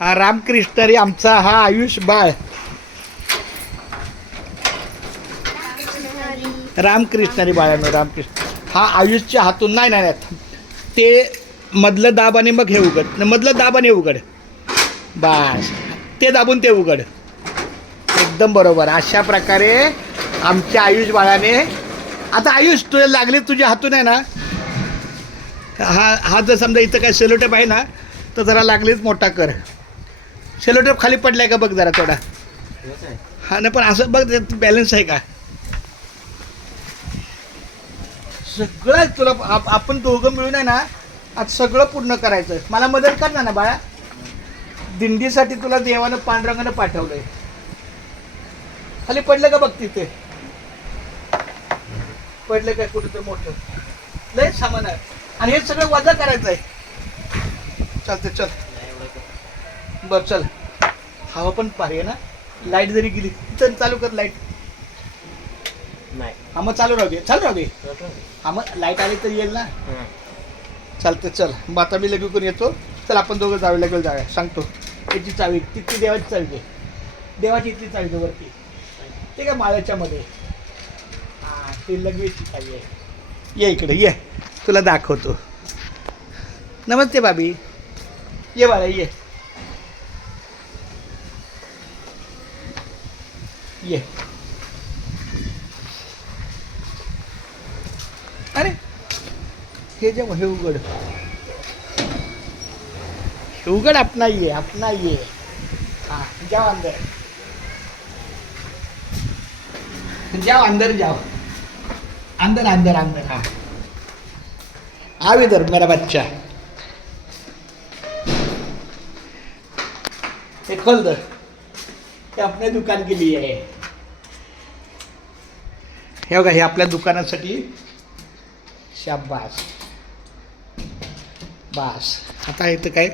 हा रामकृष्ण रे आमचा हा आयुष बाळ. रामकृष्ण रे बाळानो रामकृष्ण. हा आयुषच्या हातून नाही नाही ते मधलं दाब आणि मग हे उघड, मधलं दाब आणि उघड. बस ते दाबून ते उघड. एकदम बरोबर. अशा प्रकारे आमच्या आयुष बाळाने. आता आयुष तुला लागले तुझ्या हातून आहे ना. हा जर समजा इथं काय सेलोटेप आहे ना तर जरा लागलीच मोठा कर. सेलोटेप खाली पडलाय का बघ जरा थोडा. हा ना पण असं बघ बॅलन्स आहे का. सगळं तुला आपण दोघं मिळून आहे ना आज सगळं पूर्ण करायचं. मला मदत कर ना बाळा. दिंडीसाठी तुला देवानं पांडुरंगानं पाठवलंय. खाली पडलं का बघ तिथे. पडलं काय कुठं तर मोठं लय सामान आहे आणि हे सगळं वजा करायचं आहे. चालते चल बर चल. हवा पण पाहिजे ना. लाईट जरी गेली चल चालू कर लाईट. नाही हा मग चालू राहू दे हा मग लाईट आली तर येईल ना. चालते चल मग आता मी लगेच करून येतो. चल आपण दोघं जाऊ लगेच जाऊया. सांगतो त्याची चावी तिथली देवाची चावी दे. देवाची इथली चावी दे वरती ते काय माळ्याच्या मध्ये. हा ते लगेच चावी आहे. ये इकडे ये तुला दाखवतो. नमस्ते बाबी. ये बाळा ये ये. अरे हे जे हे उघड अपना ये हाँ जाओ अंदर जाओ अंदर हाँ आओ इधर मेरा बच्चा. ये खोल दो. हे अपने दुकान के लिए है. हे बघा हे आपल्या दुकानासाठी. शाबास. बस आता इथं काय